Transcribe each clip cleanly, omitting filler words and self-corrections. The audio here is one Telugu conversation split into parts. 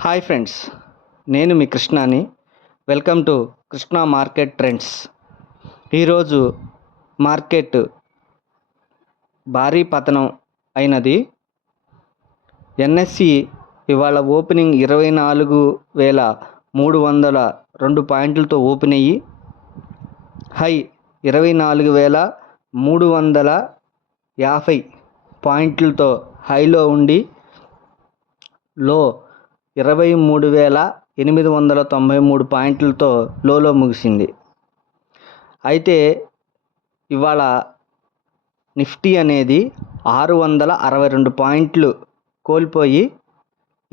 హాయ్ ఫ్రెండ్స్, నేను మీ కృష్ణాని. Welcome to Krishna market trends. ఈరోజు మార్కెట్ భారీ పతనం అయినది. ఎన్ఎస్సి ఇవాళ ఓపెనింగ్ 24,302 పాయింట్లతో ఓపెన్ అయ్యి హై 24,350 పాయింట్లతో హైలో ఉండి లో 23,893 పాయింట్లతో లోలో ముగిసింది. అయితే ఇవాళ నిఫ్టీ అనేది 662 పాయింట్లు కోల్పోయి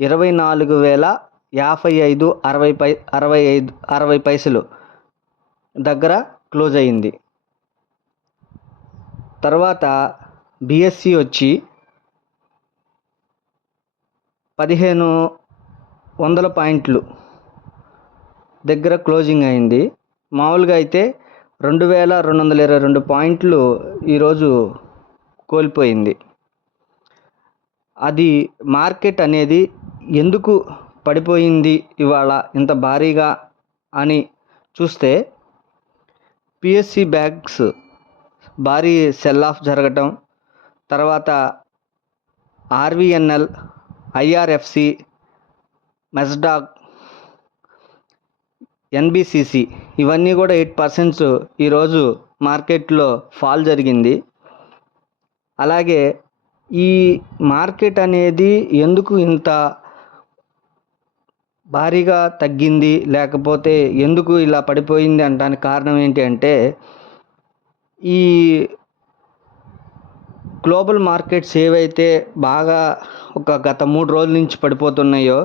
24,055.60 దగ్గర క్లోజ్ అయింది. తర్వాత బిఎస్సి వచ్చి 1,500 పాయింట్లు దగ్గర క్లోజింగ్ అయింది. మామూలుగా అయితే 2,222 పాయింట్లు ఈరోజు కోల్పోయింది. అది మార్కెట్ అనేది ఎందుకు పడిపోయింది ఇవాళ ఇంత భారీగా అని చూస్తే, పిఎస్సి బ్యాంక్స్ భారీ సెల్ ఆఫ్ జరగటం, తర్వాత ఆర్వీఎన్ఎల్, ఐఆర్ఎఫ్సి, మెస్డాక్, ఎన్బిసిసి ఇవన్నీ కూడా 8% ఈరోజు మార్కెట్లో ఫాల్ జరిగింది. అలాగే ఈ మార్కెట్ అనేది ఎందుకు ఇంత భారీగా తగ్గింది, లేకపోతే ఎందుకు ఇలా పడిపోయింది అనడానికి కారణం ఏంటి అంటే, ఈ గ్లోబల్ మార్కెట్స్ ఏవైతే బాగా గత 3 రోజుల నుంచి పడిపోతున్నాయో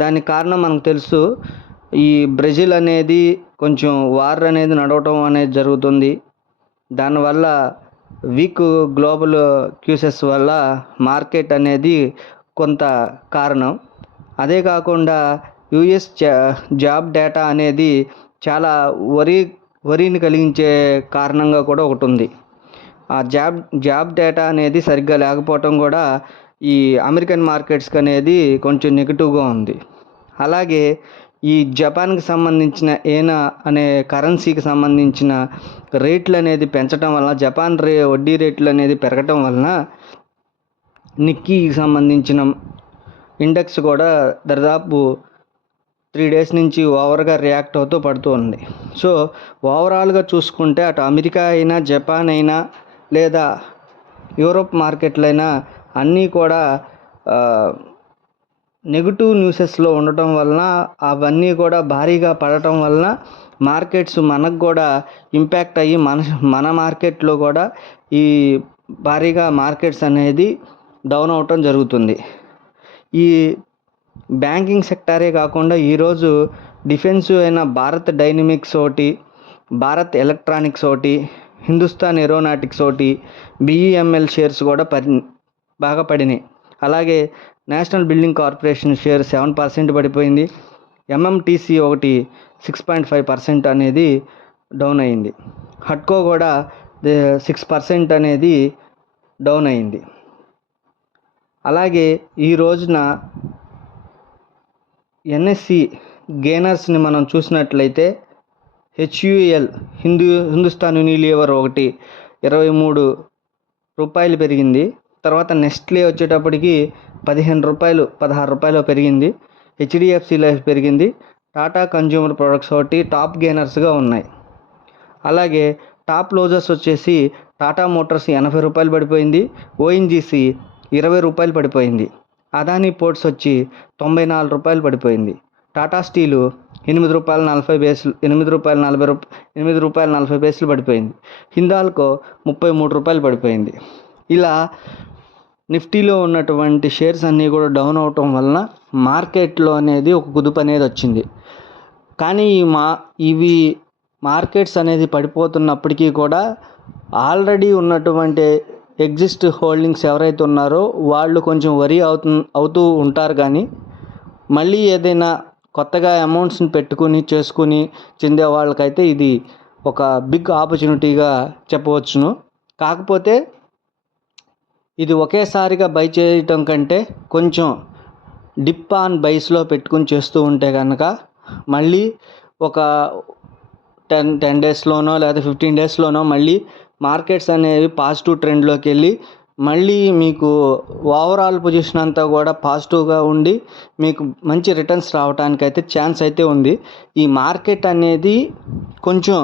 దానికి కారణం మనకు తెలుసు. ఈ బ్రెజిల్ అనేది కొంచెం వార్ అనేది నడవటం అనేది జరుగుతుంది. దానివల్ల వీక్ గ్లోబల్ క్యూసెస్ వల్ల మార్కెట్ అనేది కొంత కారణం. అదే కాకుండా యుఎస్ జాబ్ డేటా అనేది చాలా వరిని కలిగించే కారణంగా కూడా ఒకటి ఉంది. ఆ జాబ్ డేటా అనేది సరిగ్గా లేకపోవటం కూడా ఈ అమెరికన్ మార్కెట్స్కి అనేది కొంచెం నెగిటివ్గా ఉంది. అలాగే ఈ జపాన్కి సంబంధించిన ఏనా అనే కరెన్సీకి సంబంధించిన రేట్లు అనేది పెంచడం వలన, జపాన్ వడ్డీ రేట్లు అనేది పెరగటం వలన నిక్కీకి సంబంధించిన ఇండెక్స్ కూడా దాదాపు 3 డేస్ నుంచి ఓవర్గా రియాక్ట్ అవుతూ పడుతూ ఉంది. సో ఓవరాల్గా చూసుకుంటే అటు అమెరికా అయినా, జపాన్ అయినా, లేదా యూరోప్ మార్కెట్లైనా అన్నీ కూడా నెగిటివ్ న్యూసెస్లో ఉండటం వలన, అవన్నీ కూడా భారీగా పడటం వలన మార్కెట్స్ మనకు కూడా ఇంపాక్ట్ అయ్యి మన మార్కెట్లో కూడా ఈ భారీగా మార్కెట్స్ అనేది డౌన్ అవటం జరుగుతుంది. ఈ బ్యాంకింగ్ సెక్టారే కాకుండా ఈరోజు డిఫెన్సివ్ అయిన భారత్ డైనమిక్స్ ఒకటి, భారత్ ఎలక్ట్రానిక్స్ ఒకటి, హిందుస్థాన్ ఏరోనాటిక్స్ ఒకటి, బిఈఎంఎల్ షేర్స్ కూడా బాగా పడినాయి. అలాగే నేషనల్ బిల్డింగ్ కార్పొరేషన్ షేర్ 7% పడిపోయింది. ఎంఎంటీసీ ఒకటి 6.5% అనేది డౌన్ అయింది. హట్కో కూడా 6% అనేది డౌన్ అయింది. అలాగే ఈ రోజున ఎన్ఎస్సి గెయినర్స్ని మనం చూసినట్లయితే హెచ్యుఎల్ హిందుస్థాన్ యూనిలీవర్ ఒకటి 23 రూపాయలు పెరిగింది. తర్వాత నెస్ట్లే వచ్చేటప్పటికి 15 రూపాయలు 16 రూపాయలు పెరిగింది. హెచ్డిఎఫ్సి లైఫ్ పెరిగింది. టాటా కన్జ్యూమర్ ప్రొడక్ట్స్ ఒకటి టాప్ గెయినర్స్గా ఉన్నాయి. అలాగే టాప్ లోజర్స్ వచ్చేసి టాటా మోటార్స్ 80 రూపాయలు పడిపోయింది. ఓఎన్జీసీ 20 రూపాయలు పడిపోయింది. అదానీ పోర్ట్స్ వచ్చి 94 రూపాయలు పడిపోయింది. టాటా స్టీలు 8 రూపాయల 40 పైసలు 8 రూపాయల 40 పైసలు పడిపోయింది. హిందాల్కో 33 రూపాయలు పడిపోయింది. ఇలా నిఫ్టీలో ఉన్నటువంటి షేర్స్ అన్నీ కూడా డౌన్ అవటం వలన మార్కెట్లో అనేది ఒక కుదుపు అనేది వచ్చింది. కానీ ఇవి మార్కెట్స్ అనేది పడిపోతున్నప్పటికీ కూడా ఆల్రెడీ ఉన్నటువంటి ఎగ్జిస్ట్ హోల్డింగ్స్ ఎవరైతే ఉన్నారో వాళ్ళు కొంచెం వరీ అవుతూ ఉంటారు. కానీ మళ్ళీ ఏదైనా కొత్తగా అమౌంట్స్ని పెట్టుకుని చేసుకుని చెందే వాళ్ళకైతే ఇది ఒక బిగ్ ఆపర్చునిటీగా చెప్పవచ్చును. కాకపోతే ఇది ఒకేసారిగా బై చేయటం కంటే కొంచెం డిప్ ఆన్ బైస్లో పెట్టుకుని చేస్తూ ఉంటే కనుక మళ్ళీ ఒక 10 డేస్లోనో లేదా 15 డేస్లోనో మళ్ళీ మార్కెట్స్ అనేవి పాజిటివ్ ట్రెండ్లోకి వెళ్ళి మళ్ళీ మీకు ఓవరాల్ పొజిషన్ అంతా కూడా పాజిటివ్గా ఉండి మీకు మంచి రిటర్న్స్ రావడానికి అయితే ఛాన్స్ అయితే ఉంది. ఈ మార్కెట్ అనేది కొంచెం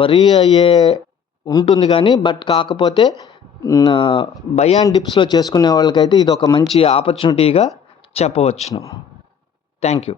వరీ అయ్యే ఉంటుంది కానీ కాకపోతే బై అండ్ డిప్స్లో చేసుకునే వాళ్ళకైతే ఇది ఒక మంచి ఆపర్చునిటీగా చెప్పవచ్చును. Thank you.